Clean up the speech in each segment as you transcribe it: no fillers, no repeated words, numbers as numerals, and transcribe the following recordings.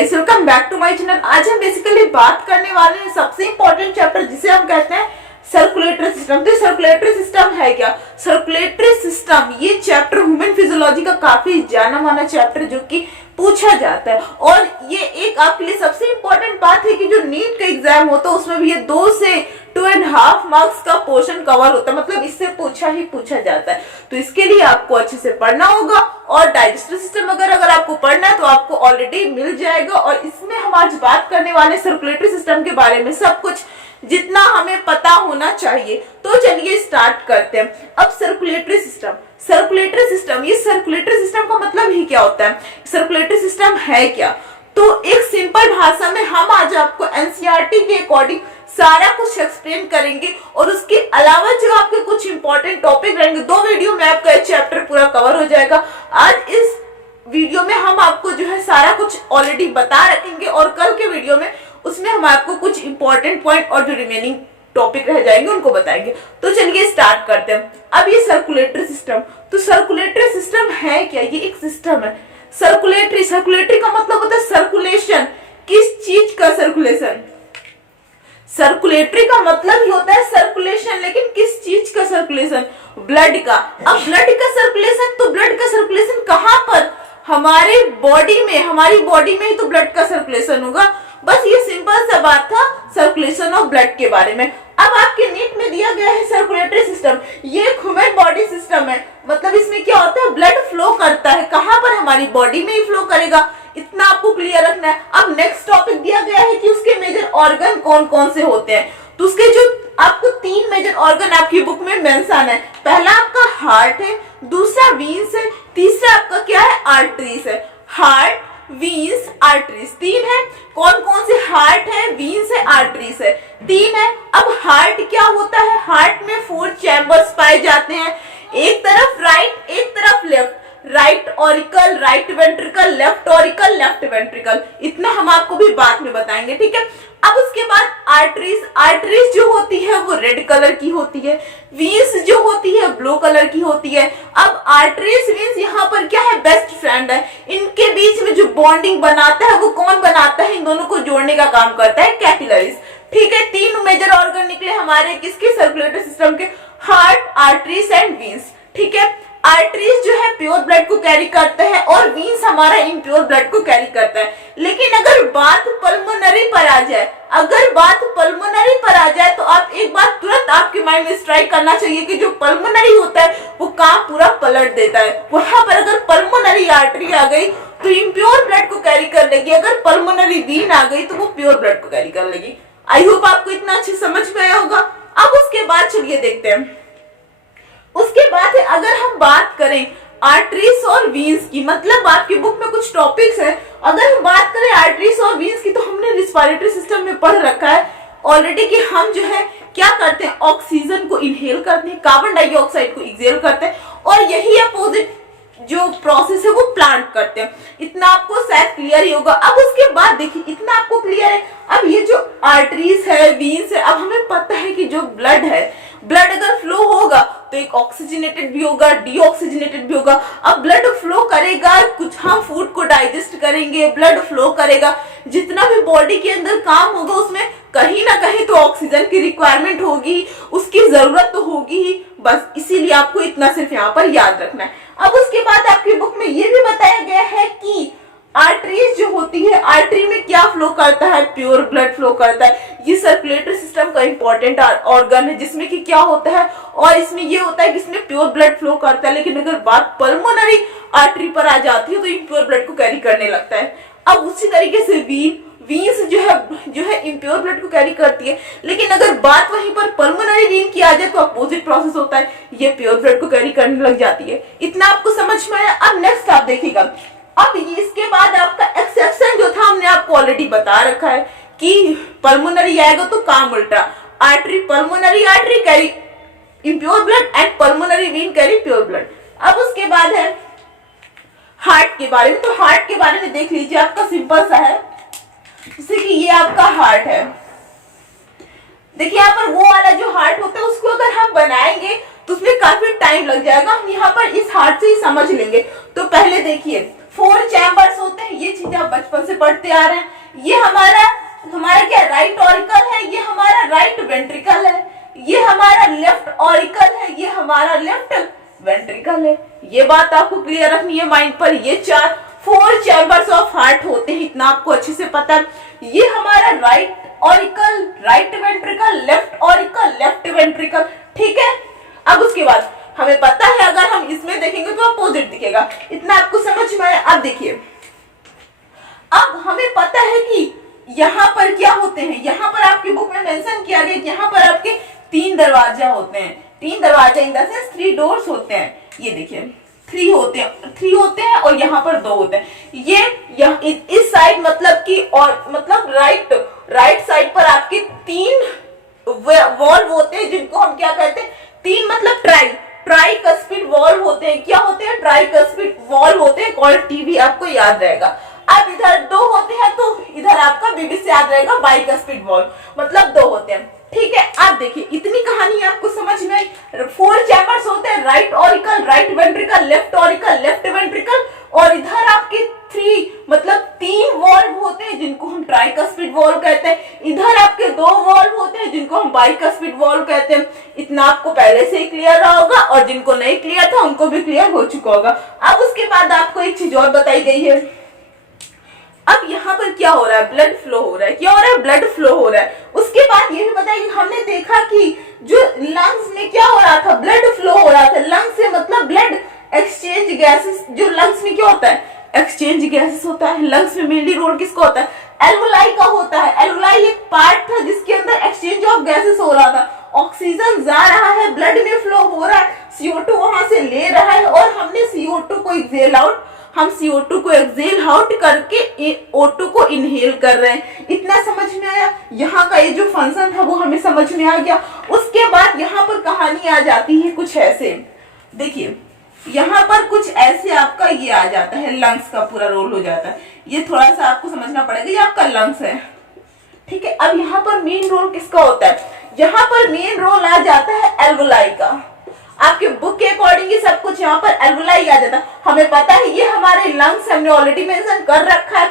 Guys, welcome back to my channel. आज हम basically बात करने वाले हैं सबसे इंपॉर्टेंट चैप्टर जिसे हम कहते हैं सर्कुलेटरी सिस्टम। तो सर्कुलेटरी सिस्टम है क्या? सर्कुलेटरी सिस्टम ये चैप्टर ह्यूमन फिजियोलॉजी का काफी जाना माना चैप्टर जो कि पूछा जाता है, और ये एक आपके लिए सबसे इंपॉर्टेंट बात है कि जो नीट का एग्जाम होता है उसमें भी ये 2 से 2.5 मार्क्स का पोर्शन कवर होता है, मतलब इससे पूछा जाता है। तो इसके लिए आपको अच्छे से पढ़ना होगा, और डाइजेस्टिव सिस्टम अगर आपको पढ़ना है तो आपको ऑलरेडी मिल जाएगा। और इसमें हम आज बात करने वाले सर्कुलेटरी सिस्टम के बारे में, सब कुछ जितना हमें पता होना चाहिए। तो चलिए स्टार्ट करते हैं। अब सर्कुलेटरी सिस्टम ये सर्कुलेटरी सिस्टम का मतलब ही क्या होता है? सर्कुलेटरी सिस्टम है क्या? तो एक सिंपल भाषा में हम आज आपको एनसीईआरटी के अकॉर्डिंग सारा कुछ एक्सप्लेन करेंगे, और उसके अलावा जो आपके कुछ इंपॉर्टेंट टॉपिक रहेंगे, 2 वीडियो में आपका चैप्टर पूरा कवर हो जाएगा। आज इस वीडियो में हम आपको जो है सारा कुछ ऑलरेडी बता रखेंगे, और कल के वीडियो में उसमें हम आपको कुछ इंपॉर्टेंट पॉइंट और जो रिमेनिंग टॉपिक रह जाएंगे उनको बताएंगे। तो चलिए स्टार्ट करते हैं। अब ये सर्कुलेटरी सिस्टम, तो सर्कुलेटरी सिस्टम है क्या? ये एक सिस्टम है सर्कुलेटरी का मतलब होता है सर्कुलेशन। किस चीज का सर्कुलेशन? सर्कुलेटरी का मतलब ही होता है सर्कुलेशन, लेकिन किस चीज का सर्कुलेशन? ब्लड का। अब ब्लड का सर्कुलेशन, तो ब्लड का सर्कुलेशन कहां पर? हमारी बॉडी में ही तो ब्लड का सर्कुलेशन होगा। बस ये सिंपल सा बात था सर्कुलेशन ऑफ ब्लड के बारे में। अब आपके नीट में दिया गया है सर्कुलेटरी सिस्टम, ये ह्यूमन बॉडी सिस्टम है। मतलब इसमें क्या होता है? ब्लड फ्लो करता है। कहां पर? हमारी बॉडी में ही फ्लो करेगा। इतना आपको क्लियर रखना है। अब नेक्स्ट टॉपिक दिया गया है कि उसके मेजर ऑर्गन कौन कौन से होते हैं। तो उसके जो आपको 3 मेजर ऑर्गन आपकी बुक में मेंशन है। पहला आपका हार्ट है, दूसरा वीन्स है, तीसरा आपका क्या है? आर्टरीज है। हार्ट, वीन्स, आर्टरीज 3 है। कौन कौन से? हार्ट है, वीन्स है, आर्टरीज है, 3 है। अब हार्ट क्या होता है? हार्ट में 4 चैम्बर्स पाए जाते हैं, एक तरफ राइट, एक तरफ left. Right auricle, right ventricle, left auricle, left ventricle. इतना हम आपको भी बाद में बताएंगे, ठीक है। अब उसके बाद आर्टरीज जो होती है वो रेड कलर की होती है, वीन्स जो होती है ब्लू कलर की होती है। अब आर्टरीज वीन्स यहाँ पर क्या है? बेस्ट फ्रेंड है। इनके बीच में जो बॉन्डिंग बनाता है वो कौन बनाता है? इन दोनों को जोड़ने का काम करता है कैपिलरीज, ठीक है। 3 मेजर ऑर्गन निकले हमारे किसके? सर्कुलेटरी सिस्टम के। हार्ट, आर्टरीज एंड वीन्स, ठीक है। आर्टरीज जो है प्योर ब्लड को कैरी करता है, और वीन्स हमारा इम्प्योर ब्लड को कैरी करता है। लेकिन अगर बात पल्मोनरी पर आ जाए तो आप एक बात तुरंत आपके माइंड में स्ट्राइक करना चाहिए कि जो पल्मोनरी होता है वो काम पूरा पलट देता है। वहां पर अगर पल्मोनरी आर्टरी आ गई तो इम्प्योर ब्लड को कैरी कर लेगी, अगर पल्मोनरी वीन आ गई तो वो प्योर ब्लड को कैरी कर लेगी। आई होप आपको इतना अच्छे समझ में आया होगा। अब उसके बाद चलिए देखते हैं। उसके बाद अगर हम बात करें आर्टरीज और वीन्स की, मतलब आपकी बुक में कुछ टॉपिक्स हैं। अगर हम बात करें आर्टरीज और वीन्स की, तो हमने रिस्पिरेटरी सिस्टम में पढ़ रखा है ऑलरेडी कि हम जो है क्या करते हैं? ऑक्सीजन को इनहेल करते हैं, कार्बन डाइऑक्साइड को एक्सहेल करते हैं, और यही अपोजिट जो प्रोसेस है वो प्लांट करते हैं। इतना आपको शायद क्लियर ही होगा। अब उसके बाद देखिए, इतना आपको क्लियर है। अब ये जो आर्टरीज है, वीन्स है, अब हमें पता है कि जो ब्लड है, ब्लड अगर फ्लो होगा तो एक ऑक्सीजनेटेड भी होगा, डीऑक्सीजनेटेड भी होगा। अब ब्लड फ्लो करेगा, कुछ हम फूड को डाइजेस्ट करेंगे, ब्लड फ्लो करेगा, जितना भी बॉडी के अंदर काम होगा उसमें कहीं ना कहीं तो ऑक्सीजन की रिक्वायरमेंट होगी, उसकी जरूरत तो होगी ही। बस इसीलिए आपको इतना सिर्फ यहाँ पर याद रखना है। अब उसके बाद आपकी बुक में ये भी बताया गया है कि आर्टरीज जो होती है, आर्टरी में क्या फ्लो करता है? प्योर ब्लड फ्लो करता है। ये सर्कुलेटरी सिस्टम का इंपॉर्टेंट ऑर्गन है, जिसमें कि क्या होता है, और इसमें ये होता है कि इसमें प्योर ब्लड फ्लो करता है। लेकिन अगर बात पल्मोनरी आर्टरी पर आ जाती है तो इम्प्योर ब्लड को कैरी करने लगता है। अब उसी तरीके से वीन्स जो है इम्प्योर ब्लड को कैरी करती है। लेकिन अगर बात वहीं पर पल्मोनरी वीन की आ जाए तो अपोजिट प्रोसेस होता है, ये प्योर ब्लड को कैरी करने लग जाती है। इतना आपको समझ में आया। अब नेक्स्ट आप देखिएगा। अब इसके बाद आपका एक्सेप्शन जो था हमने आपको ऑलरेडी बता रखा है कि पल्मोनरी आएगा तो काम उल्टा। Pulmonary artery carry impure blood and pulmonary Wien carry pure blood. अब उसके बाद है हार्ट के बारे में। तो हार्ट के बारे में देख लीजिए, आपका सिंपल सा है, जैसे कि ये आपका हार्ट है। देखिए यहाँ पर वो वाला जो हार्ट होता है उसको अगर हम बनाएंगे तो उसमें काफी टाइम लग जाएगा। हम यहाँ पर इस हार्ट से ही समझ लेंगे। तो पहले देखिए, 4 चैम्बर्स होते हैं, ये चीजें आप बचपन से पढ़ते आ रहे हैं। ये हमारा हमारा क्या राइट ऑरिकल है, ये हमारा राइट वेंट्रिकल है, ये हमारा लेफ्ट ऑरिकल है, ये हमारा लेफ्ट वेंट्रिकल है। ये बात आपको क्लियर रखनी है माइंड पर। ये 4 चैम्बर्स ऑफ हार्ट होते हैं, इतना आपको अच्छे से पता है। ये हमारा right auricle, right ventricle, left auricle, left ventricle, ठीक है। अब उसके बाद हमें पता है अगर हम इसमें देखेंगे तो अपोजिट दिखेगा, इतना आपको समझ में आया। अब देखिए, अब हमें पता है कि यहाँ पर क्या होते हैं, यहाँ पर आपकी बुक में मेंशन किया गया कि यहाँ पर आपके 3 दरवाजा होते हैं। 3 दरवाजा इन द सेंस 3 डोर्स होते हैं। ये देखिए 3 होते हैं और यहाँ पर 2 होते हैं। ये इस साइड मतलब कि और मतलब राइट साइड पर आपके 3 वॉल्व होते हैं, जिनको हम क्या कहते हैं, 3 मतलब ट्राइकस्पिड वॉल्व होते हैं। क्या होते हैं? ट्राइकस्पिड वॉल्व होते हैं, कॉल्ड टीवी, आपको याद रहेगा। अब इधर 2 होते हैं तो इधर आपका बीबी से याद रहेगा बाइकस्पिड वॉल्व, मतलब 2 होते हैं, ठीक है। अब देखिए इतनी कहानी आपको समझ में आई। 4 चैम्बर्स होते हैं, right auricle, right ventricle, left auricle, left ventricle, और इधर आपके 3 मतलब 3 वॉल्व होते हैं जिनको हम ट्राइकस्पिड वॉल्व कहते हैं। इधर आपके 2 वॉल्व होते हैं जिनको हम बाइकस्पिड वॉल्व कहते हैं। इतना आपको पहले से ही क्लियर रहा होगा, और जिनको नहीं क्लियर था उनको भी क्लियर हो चुका होगा। अब उसके बाद आपको एक चीज और बताई गई है। अब यहाँ पर क्या हो रहा है? ब्लड फ्लो हो रहा है। क्या हो रहा है? ब्लड फ्लो हो रहा है। उसके बाद ये भी बताइए, हमने देखा कि जो लंग्स में क्या हो रहा था, ब्लड फ्लो हो रहा था। लंग्स से मतलब ब्लड एक्सचेंज गैसेस, जो लंग्स में क्या होता है, एक्सचेंज गैसेस होता है। लंग्स में मेनली रोल किसका होता है? एल्वोलाई का होता है। एल्वोलाई एक पार्ट था जिसके अंदर एक्सचेंज ऑफ गैसेस हो रहा था। ऑक्सीजन जा रहा है, ब्लड में फ्लो हो रहा है, CO2 वहां से ले रहा है, और हमने CO2 को एक्सेल आउट, हम CO2 को एक्सेल आउट करके O2 को इनहेल कर रहे हैं। इतना समझ में आया? यहाँ का ये जो फंक्शन था वो हमें समझ में आ गया। उसके बाद यहाँ पर कहानी आ जाती है कुछ ऐसे, देखिए यहाँ पर कुछ ऐसे आपका ये आ जाता है, लंग्स का पूरा रोल हो जाता है। ये थोड़ा सा आपको समझना पड़ेगा, ये आपका लंग्स है, ठीक है। अब यहाँ पर मेन रोल किसका होता है? यहाँ पर मेन रोल आ जाता है एल्वोलाई का। आपके बुक के अकॉर्डिंग ये सब कुछ यहाँ पर एल्वोलाई आ जाता है। हमें पता है ये हमारे लंग्स, हमने ऑलरेडी मेंशन कर रखा है,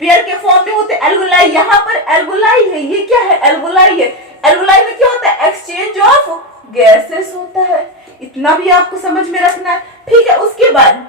पेयर के फॉर्म में होते हैं एल्वोलाई। यहाँ पर एल्वोलाई है, ये क्या है? एल्वोलाई है। एल्वोलाई में क्या होता है? एक्सचेंज ऑफ गैसेस होता है। इतना भी आपको समझ में रखना है, ठीक है। उसके बाद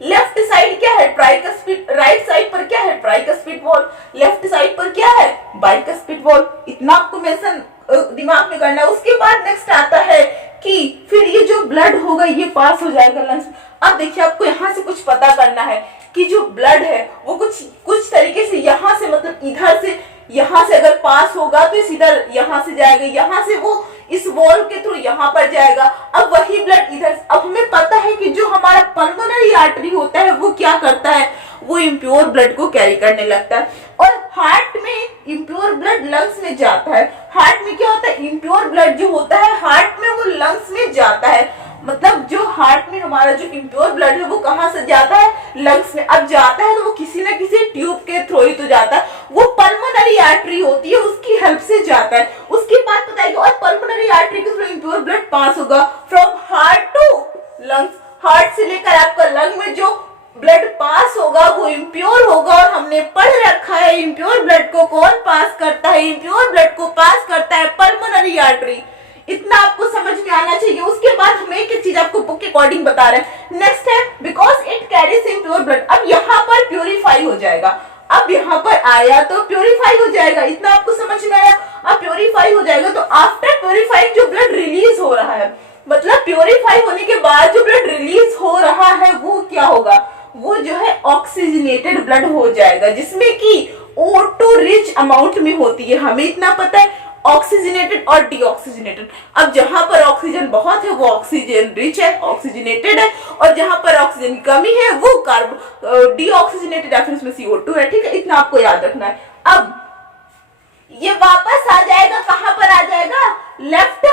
लेफ्ट साइड क्या है? ट्राइकस्पिड। राइट साइड पर क्या है? Tricuspid valve. लेफ्ट साइड पर क्या है? Bicuspid valve. इतना आपको मेंशन दिमाग में करना है। उसके बाद नेक्स्ट आता है कि फिर ये जो ब्लड होगा ये पास हो जाएगा लंग्स में। अब देखिए आपको यहाँ से कुछ पता करना है कि जो ब्लड है वो कुछ तरीके से यहाँ से, मतलब इधर से, यहाँ से अगर पास होगा तो सीधा यहाँ से जाएगा, यहाँ से वो इस वॉल के थ्रू यहाँ पर जाएगा। अब वही ब्लड इधर, अब हमें पता है कि जो हमारा पल्मोनरी आर्टरी होता है वो क्या करता है? वो इम्प्योर ब्लड को कैरी करने लगता है। और हार्ट में इम्प्योर ब्लड लंग्स में जाता है। हार्ट में क्या होता है? इम्प्योर ब्लड जो होता है हार्ट में वो लंग्स में जाता है। मतलब जो हार्ट में हमारा जो इम्प्योर ब्लड है वो कहाँ से जाता है? लंग्स में। अब जाता है तो वो किसी न किसी ट्यूब के थ्रू ही तो जाता है। वो पल्मोनरी आर्टरी होती है, उसकी हेल्प से जाता है। उसके बाद बताइए, और पल्मोनरी आर्टरी के थ्रू इम्प्योर ब्लड पास होगा from heart to lungs. Heart से लेकर आपका लंग में जो ब्लड पास होगा वो इम्प्योर होगा। और हमने पढ़ रखा है इम्प्योर ब्लड को कौन पास करता है? इम्प्योर ब्लड को पास करता है पल्मोनरी आर्टरी। इतना आपको समझ में आना चाहिए। उसके बाद हम एक चीज आपको बुक के अकॉर्डिंग बता रहे हैं। नेक्स्ट है because it carries impure blood. अब यहाँ पर प्योरीफाई हो जाएगा। अब यहाँ पर आया तो प्योरीफाई हो जाएगा। इतना आपको समझ में आया? अब प्योरीफाई हो जाएगा तो आफ्टर प्योरीफाइंग जो ब्लड रिलीज हो रहा है, मतलब प्योरीफाई होने के बाद जो ब्लड रिलीज हो रहा है वो क्या होगा? वो जो है ऑक्सीजनेटेड ब्लड हो जाएगा, जिसमें कि O2 रिच अमाउंट में होती है। हमें इतना पता है, ऑक्सीजनेटेड और डीऑक्सीजनेटेड। अब जहां पर ऑक्सीजन बहुत है वो ऑक्सीजन रिच है, ऑक्सीजनेटेड है, और जहां पर ऑक्सीजन की कमी है वो डीऑक्सीजनेटेड है, फिर उसमें CO2 है, ठीक है। इतना आपको याद रखना है। अब ये वापस आ जाएगा, कहां पर आ जाएगा? लेफ्ट,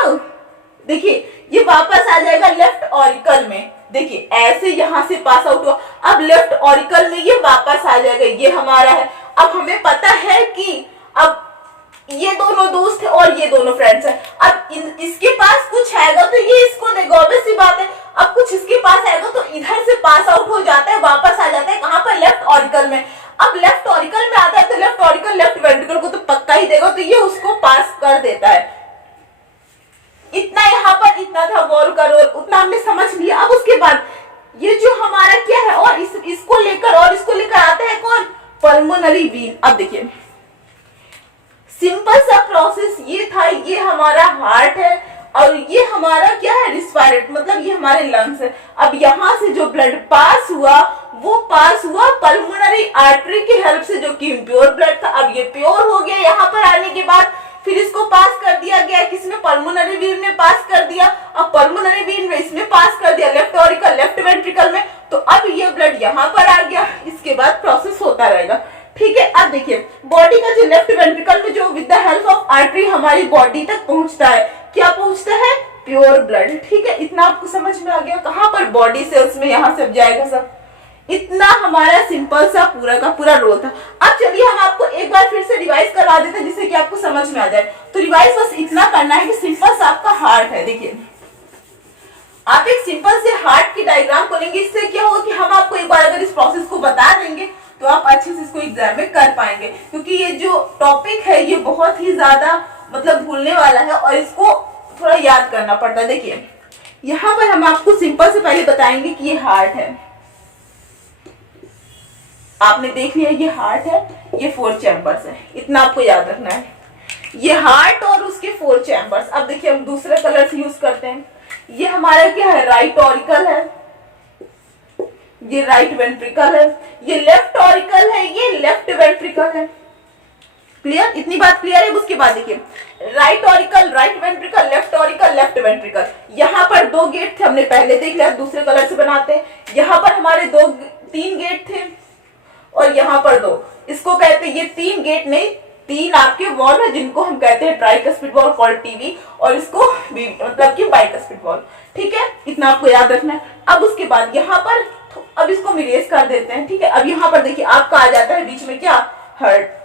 देखिए ये वापस आ जाएगा लेफ्ट ऑरिकल में। देखिए ऐसे यहां से पास आउट हुआ, अब लेफ्ट ऑरिकल में ये वापस आ जाएगा, ये हमारा है। अब हमें पता है कि अब ये दोनों दोस्त है और ये दोनों फ्रेंड्स है। अब इसके पास कुछ आएगा तो ये इसको देगा, ऑब्वियस सी बात है। अब कुछ इसके पास आएगा तो इधर से पास आउट हो जाता है, वापस आ जाता है कहां पर, लेफ्ट ऑरिकल में। अब लेफ्ट ऑरिकल में आता है तो लेफ्ट ऑरिकल लेफ्ट वेंट्रिकल को तो पक्का ही देगा, तो ये उसको पास कर देता है। इतना यहाँ पर इतना था वॉल का रोल, उतना हमने समझ लिया। अब उसके बाद ये जो हमारा क्या है, और इसको लेकर आता है कौन, पल्मोनरी वीन। अब देखिए सिंपल सा प्रोसेस ये था, ये हमारा हार्ट है और ये हमारा क्या है, रिस्पायरेट, मतलब ये हमारे लंग्स है। अब यहाँ से जो ब्लड पास हुआ वो पास हुआ पल्मोनरी आर्टरी की हेल्प से, जो कि इम्प्योर ब्लड था। अब ये प्योर हो गया, यहाँ पर आने के बाद फिर इसको पास कर दिया गया किसमें, पल्मोनरी वीन ने पास कर दिया। अब पल्मोनरी वीन में इसमें पास कर दिया लेफ्ट ऑरिकल लेफ्ट वेंट्रिकल में, तो अब ये ब्लड यहाँ पर आ गया। इसके बाद प्रोसेस होता रहेगा, ठीक है। अब देखिए बॉडी का जो लेफ्ट वेंट्रिकल में जो with the help of artery हमारी बॉडी तक पहुंचता है, क्या पहुंचता है, प्योर ब्लड, ठीक है। इतना आपको समझ में आ गया, कहां पर, बॉडी सेल्स में, यहाँ सब जाएगा सब। इतना हमारा सिंपल सा पूरा का पूरा रोल था। अब चलिए हम आपको एक बार फिर से रिवाइज करवा देते हैं जिससे कि आपको समझ में आ जाए। तो रिवाइज बस इतना करना है कि सिंपल सा आपका हार्ट है। देखिए आप एक सिंपल से हार्ट की डायग्राम को लेंगे, इससे क्या होगा कि हम आपको एक बार अगर इस प्रोसेस को बता देंगे तो आप अच्छे से इसको एग्जाम में कर पाएंगे, क्योंकि ये जो टॉपिक है ये बहुत ही ज्यादा मतलब भूलने वाला है और इसको थोड़ा याद करना पड़ता है। देखिए यहाँ पर हम आपको सिंपल से पहले बताएंगे कि ये हार्ट है, आपने देख लिया ये हार्ट है, ये 4 चैम्बर्स है, इतना आपको याद रखना है। ये हार्ट और उसके 4 चैम्बर्स। अब देखिए हम दूसरे कलर से यूज करते हैं। ये हमारा क्या है, राइट ऑरिकल है, ये राइट वेंट्रिकल है, ये लेफ्ट ऑरिकल है, ये लेफ्ट वेंट्रिकल है। क्लियर, इतनी बात क्लियर है। उसके बाद देखिए right auricle right ventricle, left auricle left ventricle. यहाँ पर 2 गेट थे, हमने पहले देख लिया, दूसरे कलर से बनाते हैं। यहाँ पर हमारे 3 गेट थे और यहाँ पर 2, इसको कहते हैं, ये 3 गेट नहीं 3 आपके वॉल है जिनको हम कहते हैं ट्राइकस्पिड वॉल कॉल्ड टीवी, और इसको मतलब कि बाइकस्पिड वॉल, ठीक है। इतना आपको याद रखना है। अब उसके बाद यहाँ पर अब इसको हम इरेज कर देते हैं, ठीक है। अब यहाँ पर देखिए आपका आ जाता है बीच में क्या, हार्ट।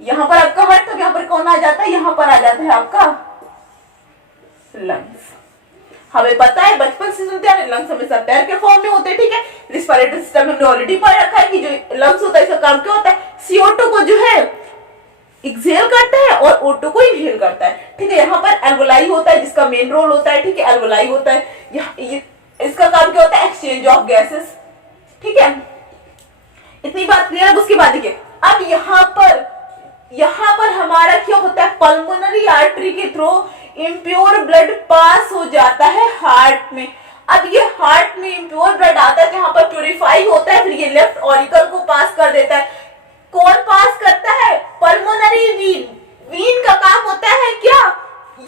यहाँ पर आपका हार्ट, तो यहाँ पर कौन आ जाता है, यहाँ पर आ जाता है आपका लंग्स। हमें पता है बचपन से सुनते हैं लंग्स हमेशा पैर के फॉर्म में होते हैं, ठीक है। रिस्पिरेटरी सिस्टम हमने ऑलरेडी पढ़ रखा है कि जो लंग्स होता है इसका काम क्या होता है, CO2 को जो है एक्सहेल करता है और O2 को इनहेल करता है, ठीक है। यहाँ पर एल्वोलाई होता है जिसका मेन रोल होता है, ठीक है, एल्वोलाई होता है। इसका काम क्या होता है, एक्सचेंज ऑफ गैसेस, ठीक है। इतनी बात क्लियर है। उसके बाद देखिए अब यहाँ पर हमारा क्या होता है, पल्मोनरी आर्टरी के थ्रू इम्प्योर ब्लड पास हो जाता है हार्ट में। अब ये हार्ट में इम्प्योर ब्लड आता है, यहाँ पर प्यूरिफाई होता है, फिर ये लेफ्ट ऑरिकल को पास कर देता है। कौन पास करता है, पल्मोनरी वीन। वीन का काम होता है क्या,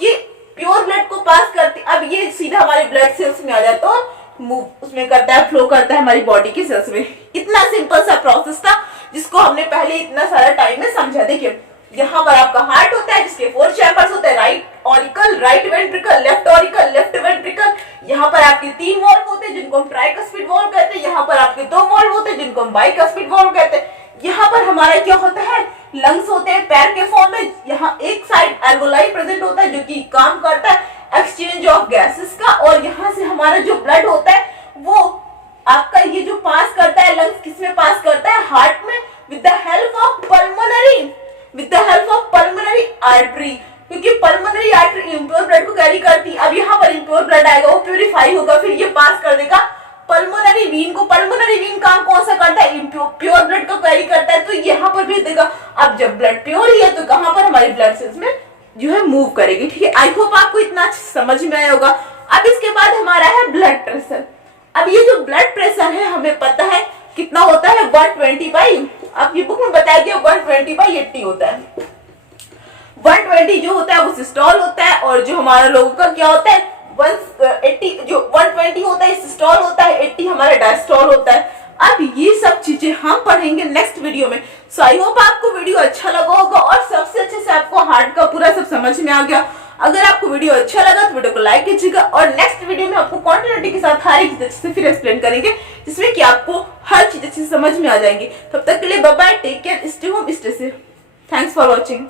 ये प्योर ब्लड को पास करती। अब ये सीधा हमारे ब्लड सेल्स में आ जाता है, मूव उसमें करता है, फ्लो करता है हमारी बॉडी के सेल्स में। इतना सिंपल सा प्रोसेस था जिसको हमने पहले इतना सारा टाइम में समझा। देखिए यहाँ पर आपका हार्ट होता है जिसके 4 चैम्बर्स होते हैं, right auricle right ventricle left auricle left ventricle. यहाँ पर आपके 3 वॉल्व होते हैं जिनको हम ट्राइकस्पिड वॉल्व कहते हैं। यहाँ पर आपके 2 वॉल्व होते हैं जिनको हम बाइकस्पिड वॉल्व कहते हैं। यहाँ पर हमारा क्या होता है, लंग्स होते हैं पैर के फॉर्म में। यहाँ एक साइड एल्वोलाई प्रेजेंट होता है जो कि काम करता है एक्सचेंज ऑफ गैसेस का, और यहाँ से हमारा जो ब्लड होता है वो आपका ये जो पास करता है लंग्स किसमें पास करता है, हार्ट में, with the help of pulmonary artery, क्योंकि पल्मोनरी आर्टरी इम्प्योर ब्लड को कैरी करती है। अब यहाँ पर इम्प्योर ब्लड आएगा, वो प्यूरिफाई होगा, फिर ये पास कर देगा पल्मोनरी वीन को। पल्मोनरी वीन काम कौन सा करता है, प्योर ब्लड को कैरी करता है, तो यहाँ पर भी देगा। अब जब ब्लड प्योर ही है तो कहां पर, हमारी ब्लड सेल्स में जो है मूव करेगी, ठीक है। आई होप आपको इतना समझ में आया होगा। अब इसके बाद हमारा है ब्लड प्रेशर। अब ये जो ब्लड प्रेशर है हमें पता है कितना होता है, 120 अब ये बुक में बताया गया 120/80 होता है। 120 जो होता है वो सिस्टोल होता है, और जो हमारा लोगों का क्या होता है 180, जो 120 होता है सिस्टोल होता है, 80 हमारा डायस्टोल होता है। अब ये सब चीजें हम पढ़ेंगे नेक्स्ट वीडियो में। सो आई होप आपको वीडियो अच्छा लगा होगा और सबसे अच्छे से आपको हार्ट का पूरा सब समझ में आ गया। अगर आपको वीडियो अच्छा लगा तो वीडियो को लाइक कीजिएगा, और नेक्स्ट वीडियो में आपको कॉन्टिन्यूटी के साथ हर एक चीज अच्छे से फिर एक्सप्लेन करेंगे जिसमें कि आपको हर चीज अच्छे से समझ में आ जाएंगे। तब तक के लिए bye bye, take care, stay home, stay safe. Thanks for watching.